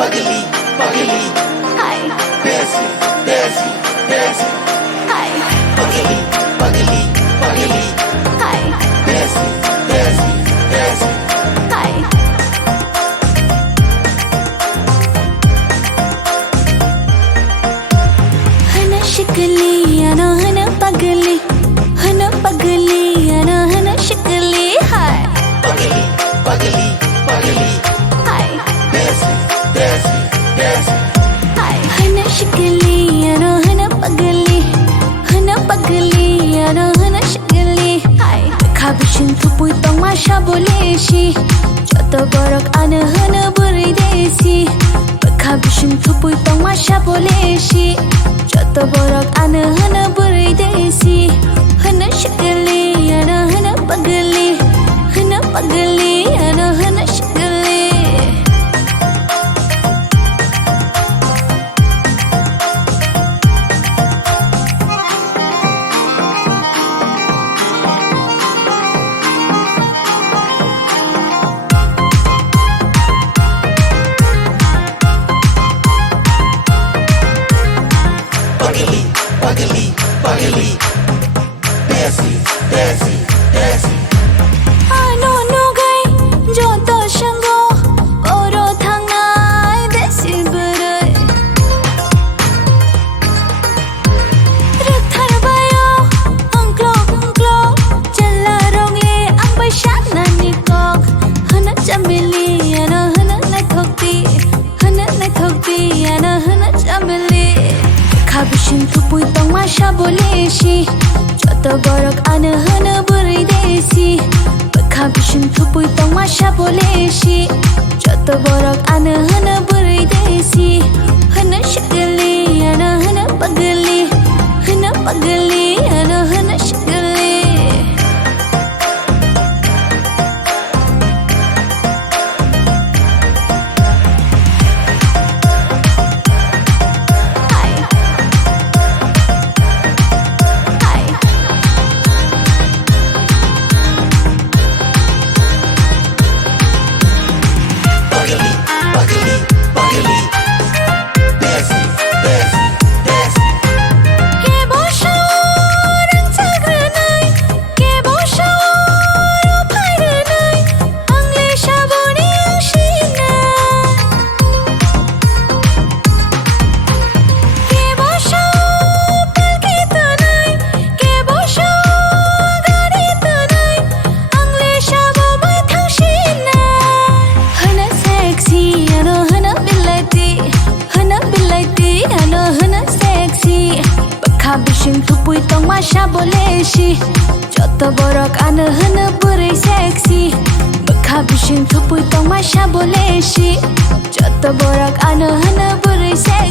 pagli, pagli, Hi. Desi, Desi, Desi, Hi. pagli, pagli, pagli, Hi. Desi, Desi, Desi. Hi. हना शिकली अना हना पगली अना हना शिकली हाय Pagli, pagli, pagli, हाय Desi, Desi, Desi. हाय हना शिकली अना हना पगली अना हना शिकली हाय खाबिशिन थुपुई तंग माशा बोलेशी जत बरक आना हना बुरी देसी खाबिशिन थुपुई तंग माशा बोलेशी जत बरक आना हना बुरी देसी हना शिकली अना हना पगली अना हना शिकली Pagli, pagli, pagli, Desi, Desi, Desi. Ano nugay joto shango oro thangai desi burai Rathar bayo angklo jalla rongle ang baishat na nikok hana chamili ana hana na thokti ana hana chamili Khabishin thupui tong masha boleshi Jota borok ana hana burai desi Khabishin thupui tong masha boleshi Jota borok ana hana burai desi Hana shikali ana hana pagli ana hana shikali Hi. Hi. Pagli, pagli, pagli, Desi, Desi, Desi. Ke boshorang sagranai ke boshor phairanai angle shaboni angshina ke boshor pelkitanai ke boshor garitanai angle shabobai thangshina hana sexy ano hana bilaiti ano hana sexy Khabishin thupui tong masha boleshi Jota borok ana hana burai sexy Khabishin thupui tong masha boleshi Jota borok ana hana burai sexy